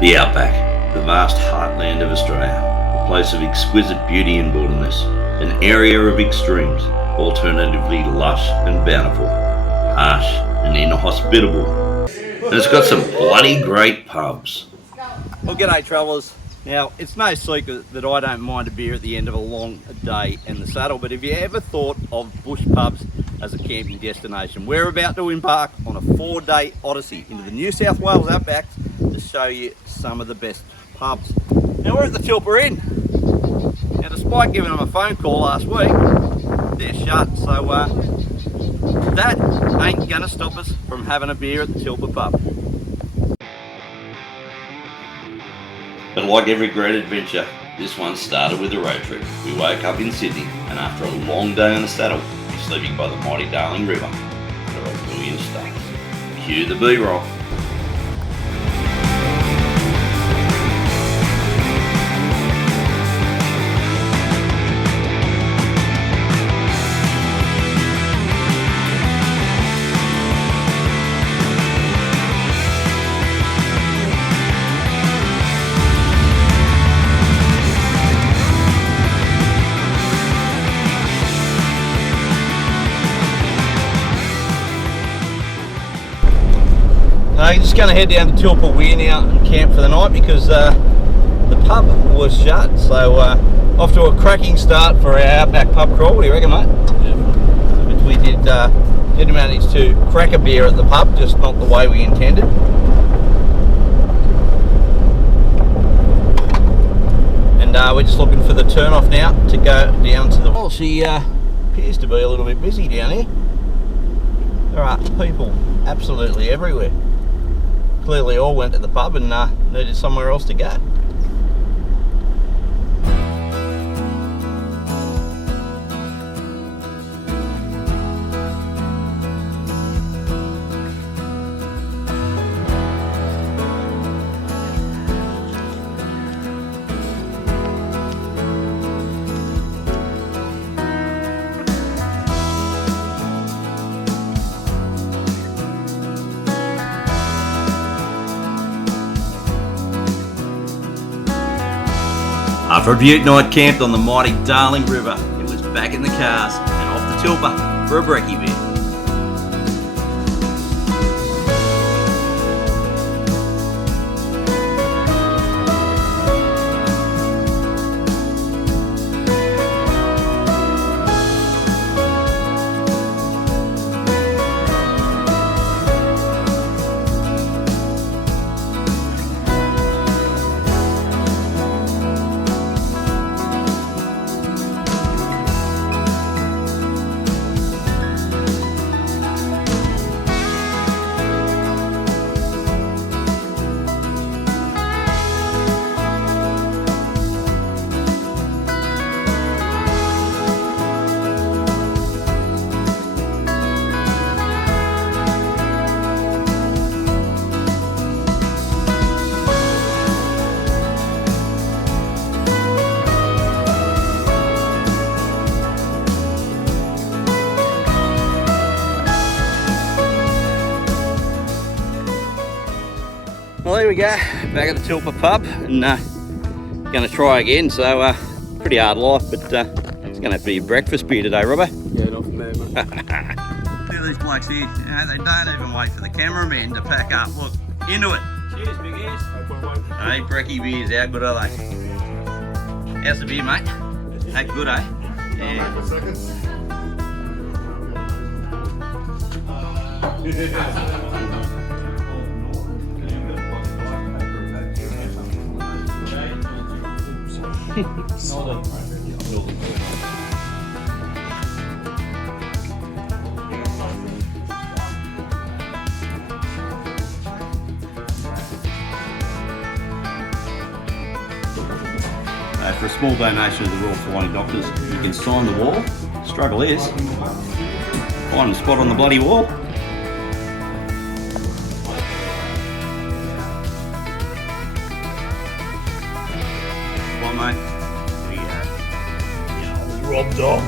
The Outback, the vast heartland of Australia, a place of exquisite beauty and wilderness, an area of extremes, alternatively lush and bountiful, harsh and inhospitable. And it's got some bloody great pubs. Well, g'day travellers. Now, it's no secret that I don't mind a beer at the end of a long day in the saddle, but have you ever thought of bush pubs as a camping destination? We're about to embark on a 4-day odyssey into the New South Wales Outback to show you some of the best pubs. Now, we're at the Pilliga Inn. Now, despite giving them a phone call last week, they're shut, so that ain't gonna stop us from having a beer at the Pilliga pub. But like every great adventure, this one started with a road trip. We woke up in Sydney, and after a long day on the saddle, sleeping by the mighty Darling River under a million stars. Cue the B-roll. Just going to head down to Pilliga now and camp for the night because the pub was shut. So off to a cracking start for our Outback pub crawl. What do you reckon, mate? Yeah. Which we did manage to crack a beer at the pub, just not the way we intended. And we're just looking for the turn off now to go down to the... Well, she appears to be a little bit busy down here. There are people absolutely everywhere. Clearly all went to the pub and needed somewhere else to go. After a beaut night camped on the mighty Darling River, it was back in the cars and off the Tilpa for a brekkie beer. Well, there we go, back at the Tilpa pub, and going to try again. So pretty hard life, but it's going to have to be a breakfast beer today, Robbo. Yeah, not from there, mate. Look at these blokes here, they don't even wait for the cameraman to pack up. Look, into it. Cheers, big ears. Hey, brekkie beers, how good are they? How's the beer, mate? Hey, good, eh? Yeah. For a small donation to the Royal Flying Doctors, you can sign the wall. Struggle is, find a spot on the bloody wall. Come on, mate. Rob Dog.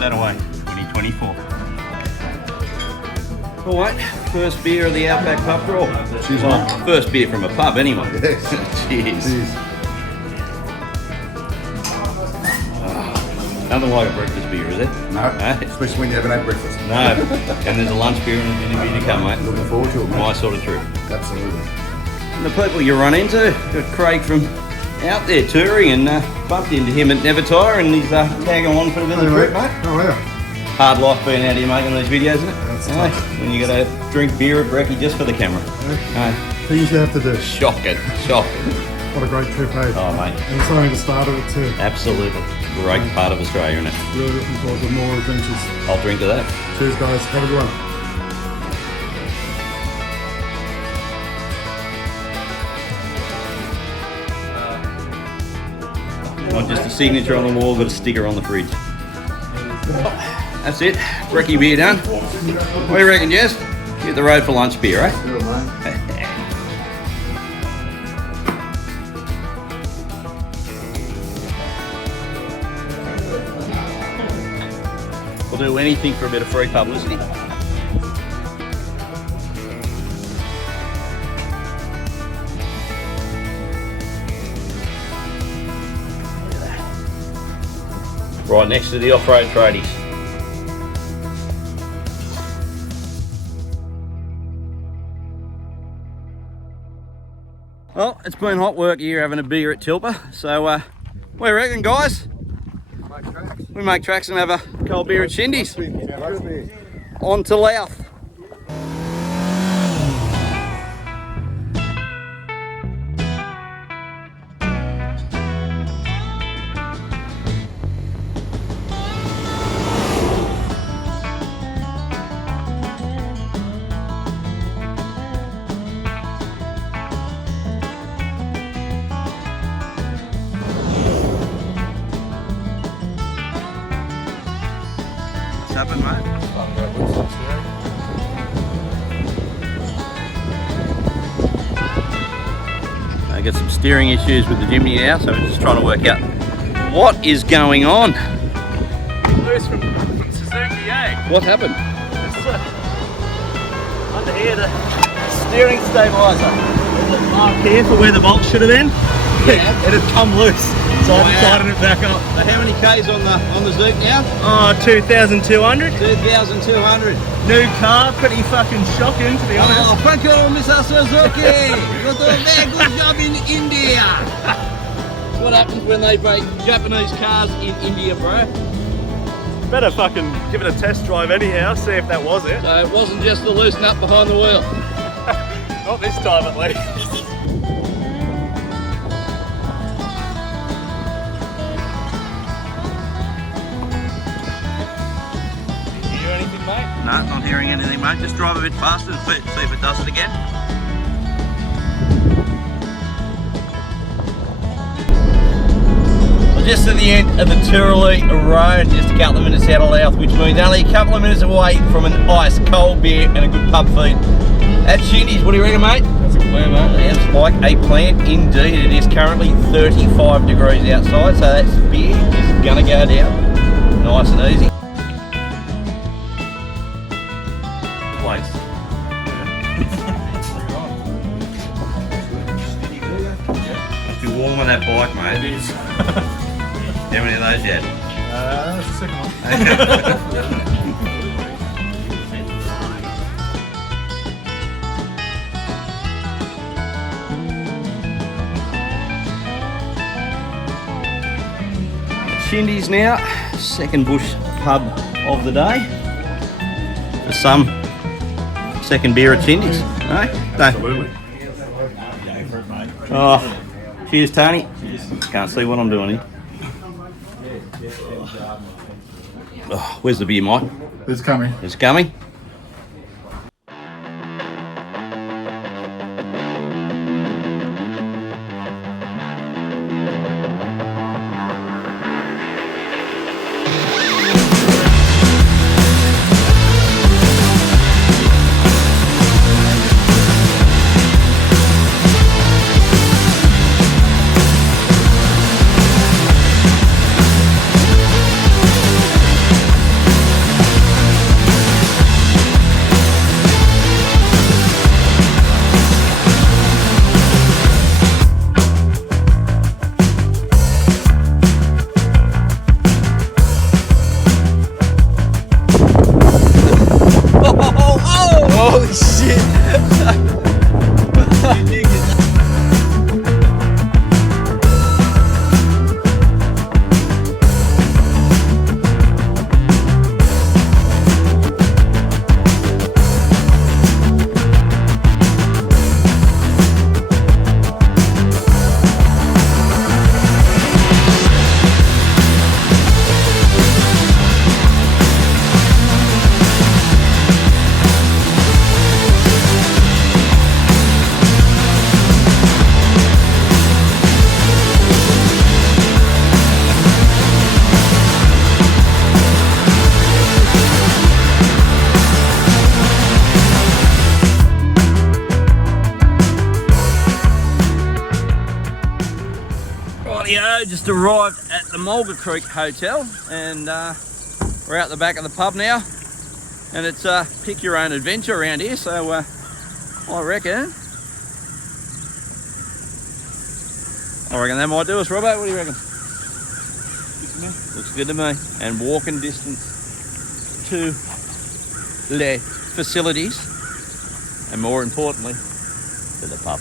that away. 2024. All right, first beer of the Outback pub crawl. Cheers, Well, mate. first beer from a pub anyway. Yes. Cheers. Cheers. Nothing like a breakfast beer, is it? No, especially when you haven't had breakfast. No. And there's a lunch beer and a dinner beer to come, mate. Looking forward to it, mate. My sort of trip. Absolutely. And the people you run into, got Craig from out there touring and bumped into him at Never Tire and he's tagging along for the Hey, trip, mate. mate. How are you? Hard life being out here making these videos, isn't it? That's Aye. tough. When you got to drink beer at Brekkie just for the camera. Aye. Things you have to do. Shocking, shocking. What a great trip, hey? Oh, mate, And it's only the start of it too. absolutely. Great part of Australia, isn't it? Really looking forward to more adventures. I'll drink to that. Cheers, guys. Have a good one. Not just a signature on the wall, but a sticker on the fridge. That's it. Brekkie beer done. What do you reckon, Jess? Hit the road for lunch beer, eh? Good, mate. We'll do anything for a bit of free publicity. Right next to the off-road tradies. Well, it's been hot work here having a beer at Tilpa, so what do you reckon, guys? We make tracks and have a cold beer at Shindy's. On to Louth. What's happening, mate? I got some steering issues with the Jimny now, so we're just trying to work out what is going on. Loose from Suzuki, eh? What happened? Under here, the steering stabiliser. There's a mark here for where the bolt should have been. Yeah. It had come loose, so Wow. I tightened it back up. So how many Ks on the Zook now? Oh, 2,200. 2,200. New car, pretty fucking shocking to be honest. Oh, thank you, Mr. Suzuki. You do a very good job in India. That's what happens when they make Japanese cars in India, bro. Better fucking give it a test drive anyhow, see if that was it. So it wasn't just the loose nut behind the wheel. Not this time at least. You hear anything, mate? No, not hearing anything, mate. Just drive a bit faster and see if it does it again. We're just at the end of the Turaloo Road, just a couple of minutes out of Louth, which means only a couple of minutes away from an ice cold beer and a good pub feed at Shindy's. What do you reckon, mate? That's a plan, mate. It's like a plant indeed. It is currently 35 degrees outside, so that beer is gonna go down nice and easy. Place. Must be warm on that bike, mate. It is. How many of those you had? That's the second one. Shindy's now, second bush pub of the day. For some, second beer at Shindy's. Right? Absolutely. Oh, cheers, Tony. Can't see what I'm doing here. Oh, where's the beer, Mike? It's coming. It's coming. just arrived at the Mulga Creek Hotel, and we're out the back of the pub now, and it's pick your own adventure around here. So I reckon that might do us, Robbo. What do you reckon? Looks good to me. And walking distance to the facilities, and more importantly, to the pub.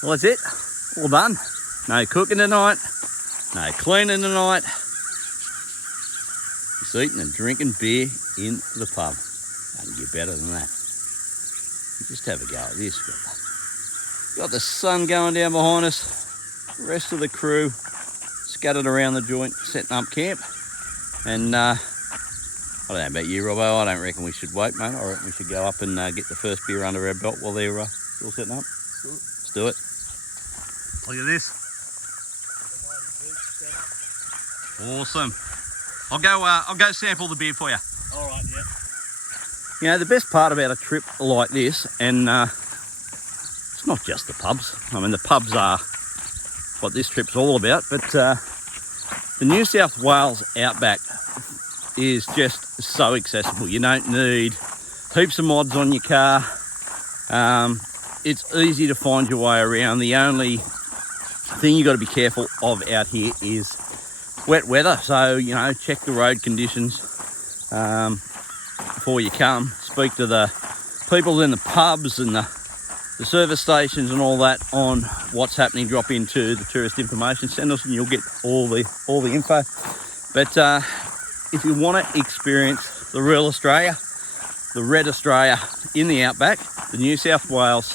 Well, that's it. All done. No cooking tonight. No cleaning tonight. Just eating and drinking beer in the pub. Doesn't get better than that. Just have a go at this. Got the sun going down behind us. The rest of the crew scattered around the joint, setting up camp. And I don't know about you, Robbo. I don't reckon we should wait, mate. I reckon we should go up and get the first beer under our belt while they're still setting up. Let's do it. Look at this. Awesome. I'll go sample the beer for you. All right, yeah. You know, the best part about a trip like this, and it's not just the pubs. I mean, the pubs are what this trip's all about, but the New South Wales Outback is just so accessible. You don't need heaps of mods on your car. It's easy to find your way around. The only thing you got to be careful of out here is wet weather. So, you know, check the road conditions before you come. Speak to the people in the pubs and the service stations and all that on what's happening. Drop into the tourist information centres and you'll get all the info. But if you want to experience the real Australia, the red Australia in the outback, the New South Wales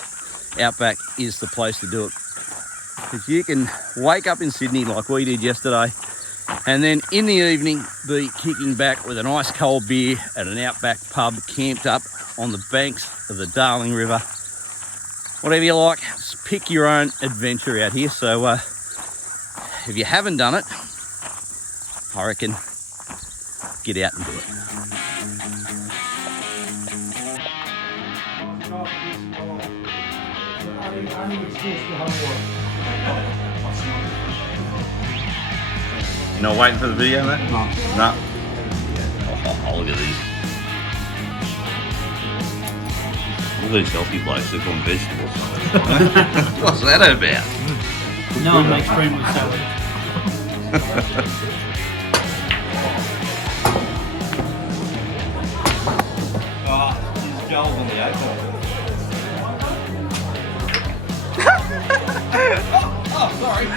Outback is the place to do it. Because you can wake up in Sydney like we did yesterday, and then in the evening be kicking back with an ice cold beer at an outback pub camped up on the banks of the Darling River. Whatever you like, just pick your own adventure out here. So if you haven't done it, I reckon get out and do it. You're not waiting for the video, mate? No. Oh, look at these. All these healthy blokes, they're on vegetables. What's that about? No one makes cream with salad. Oh, there's Joel on the open. Oh, sorry.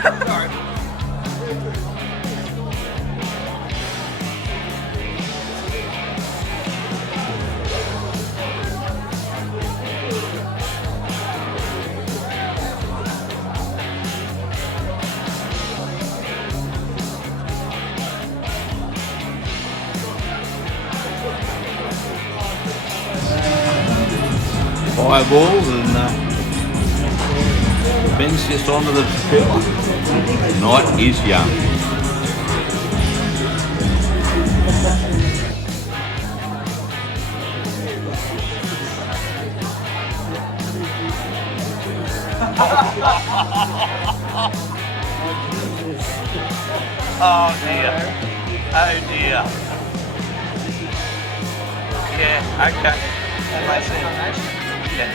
Fireballs and Ben's just onto the pillar. Night is young. Oh dear. Oh dear. Yeah, okay. That's it. Yeah.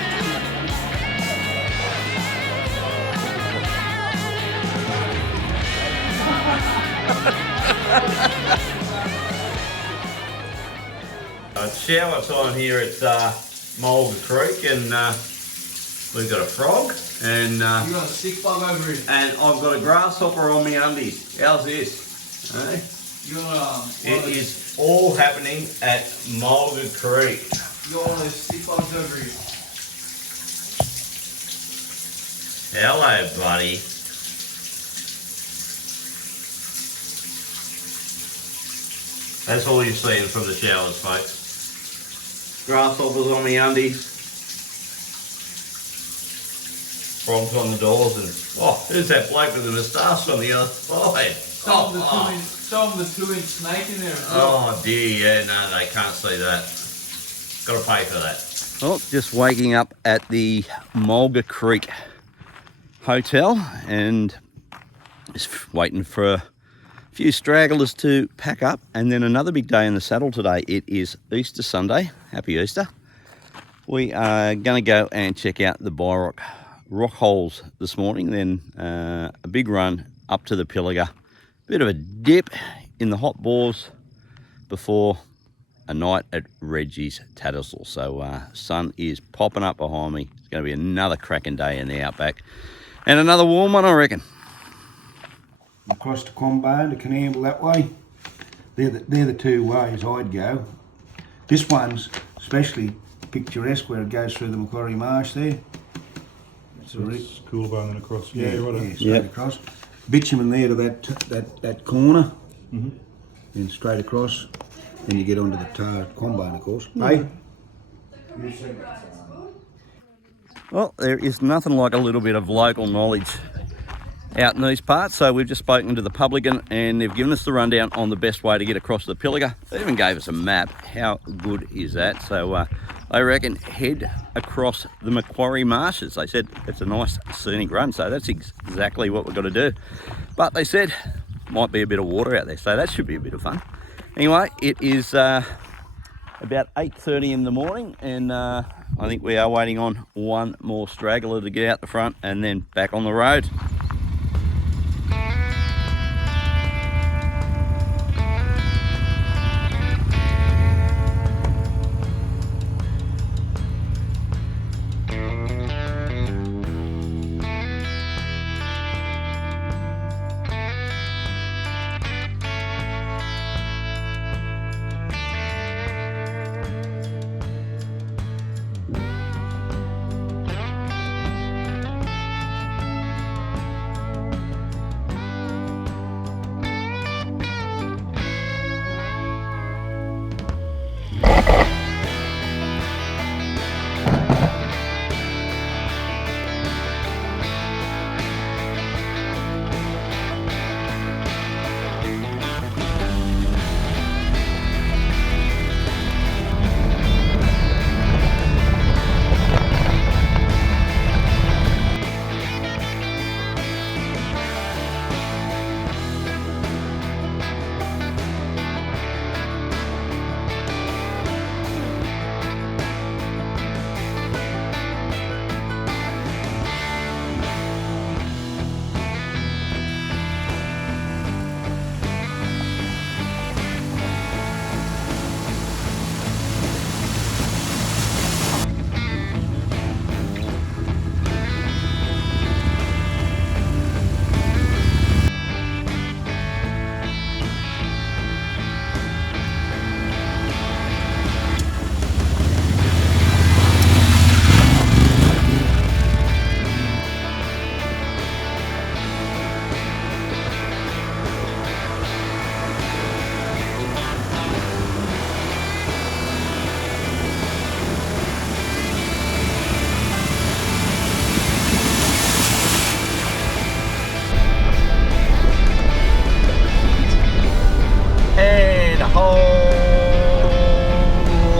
It's shower time here at Mulga Creek, and we've got a frog, and You got a sick bug over here. and I've got a grasshopper on my undies. How's this? Eh? You got It is all happening at Mulga Creek. you got one of those sick bugs over here. Hello, buddy. That's all you're seeing from the showers, folks. Grasshoppers on my undies. Frogs on the doors, and who's that bloke with the moustache on the other side? Some of the 2-inch snake in there as well. Oh dear, yeah, no, they can't see that. Got to pay for that. Well, just waking up at the Mulga Creek Hotel and just waiting for a few stragglers to pack up, and then another big day in the saddle today. It is Easter Sunday. Happy Easter. We are going to go and check out the Byrock rock holes this morning, then a big run up to the Pilliga, bit of a dip in the hot bores before a night at Reggie's Tattersall. So sun is popping up behind me. It's going to be another cracking day in the Outback, and another warm one, I reckon. Across to Combine to Canamble that way. They're the two ways I'd go. This one's especially picturesque where it goes through the Macquarie Marsh there. So it's cool bone and across. Yeah, Right. straight across. Bitumen there to that corner, and straight across. Then you get onto the Combine, of course. Hey? Well, there is nothing like a little bit of local knowledge out in these parts. So we've just spoken to the publican, and they've given us the rundown on the best way to get across the Pilliga. They even gave us a map. How good is that? So I reckon head across the Macquarie Marshes. They said it's a nice scenic run, so that's exactly what we've got to do. But they said might be a bit of water out there, so that should be a bit of fun. Anyway, it is about 8:30 in the morning, and I think we are waiting on one more straggler to get out the front and then back on the road.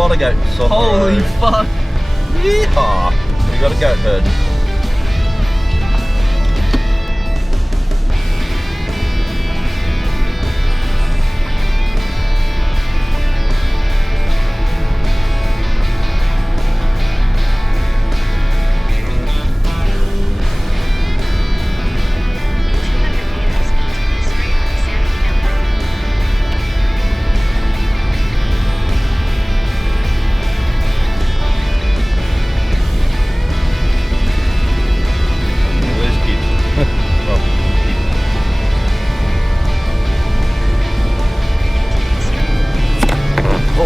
lot of goats on Holy the road. fuck. Yeehaw! We got a goat herd.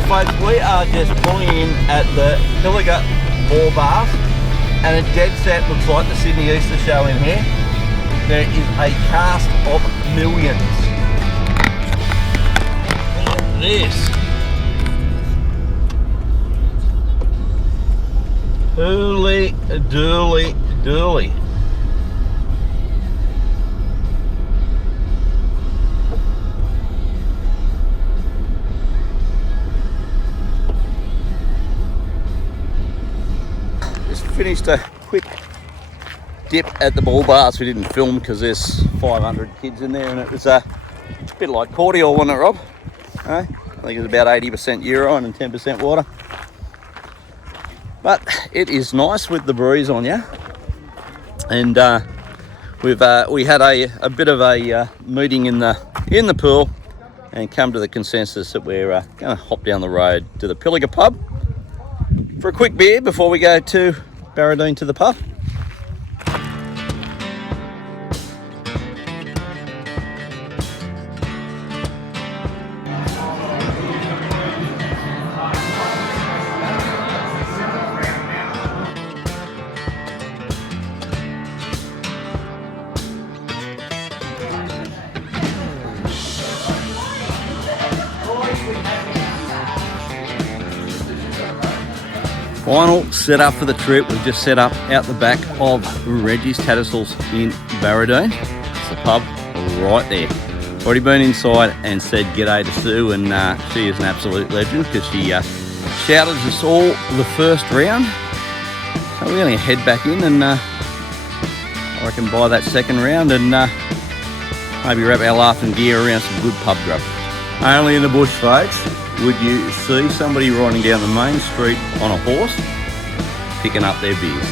Folks, we are just pulling in at the Pilliga Ball Bars, and a dead set looks like the Sydney Easter Show in here. There is a cast of millions. this. Holy dooly dooly. Just finished a quick dip at the ball bars. We didn't film because there's 500 kids in there, and it was a bit like cordial, wasn't it, Rob? I think it's about 80% urine and 10% water. But it is nice with the breeze on you. And we had a bit of a meeting in the pool and come to the consensus that we're going to hop down the road to the Pilliga pub for a quick beer before we go to Barradine to the pub. Final setup for the trip. We've just set up out the back of Reggie's Tattersalls in Barradine. It's the pub right there. Already been inside and said g'day to Sue, and she is an absolute legend because she shouted us all the first round. So we're going to head back in and I reckon buy that second round and maybe wrap our laughing gear around some good pub grub. Only in the bush, folks, would you see somebody riding down the main street on a horse picking up their beers.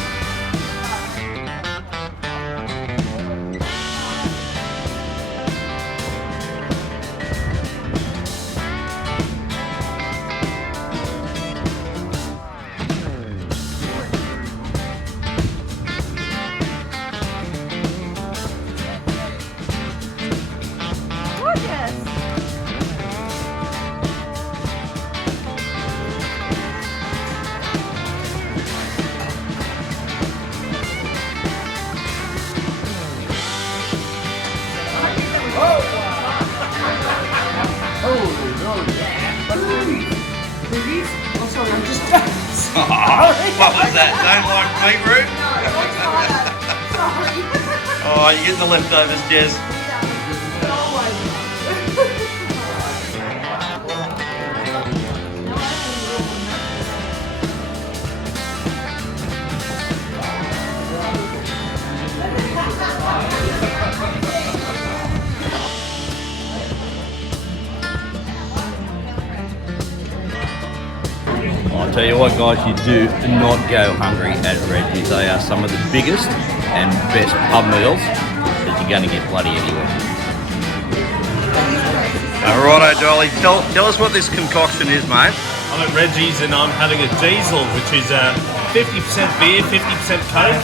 What was that? Don't like beetroot? Oh, you're getting the leftovers, Jez. I'll tell you what, guys, you do not go hungry at Reggie's. They are some of the biggest and best pub meals that you're going to get bloody anywhere. Alrighto, Dolly, tell us what this concoction is, mate. I'm at Reggie's and I'm having a diesel, which is 50% beer, 50% Coke.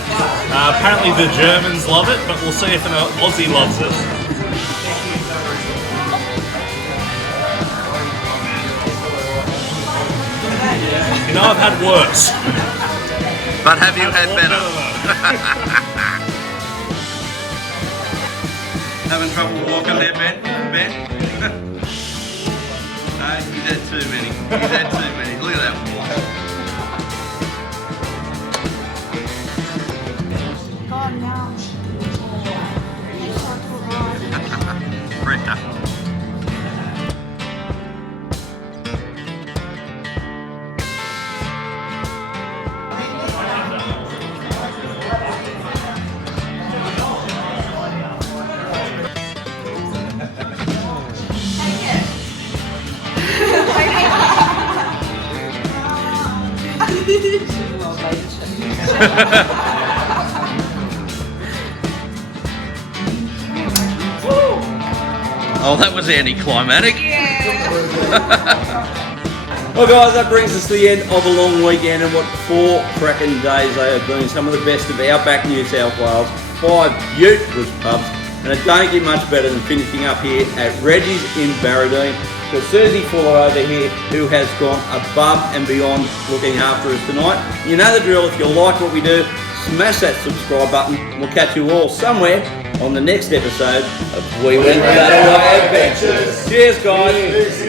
Apparently the Germans love it, but we'll see if an Aussie loves it. You know, I've had worse. But have you had better? Having trouble walking there, Ben? No, you've had too many. You've had too many. Look at that one. God, now. Pressure. Oh, that was anticlimactic. Well, guys, that brings us to the end of a long weekend, and what 4 cracking days they have been. Some of the best of Outback New South Wales, 5 beautiful pubs, and it don't get much better than finishing up here at Reggie's in Barradine. To Susie Fuller over here, who has gone above and beyond looking after us tonight. You know the drill. If you like what we do, smash that subscribe button. and we'll catch you all somewhere on the next episode of We Went That Away Adventures. Cheers, guys.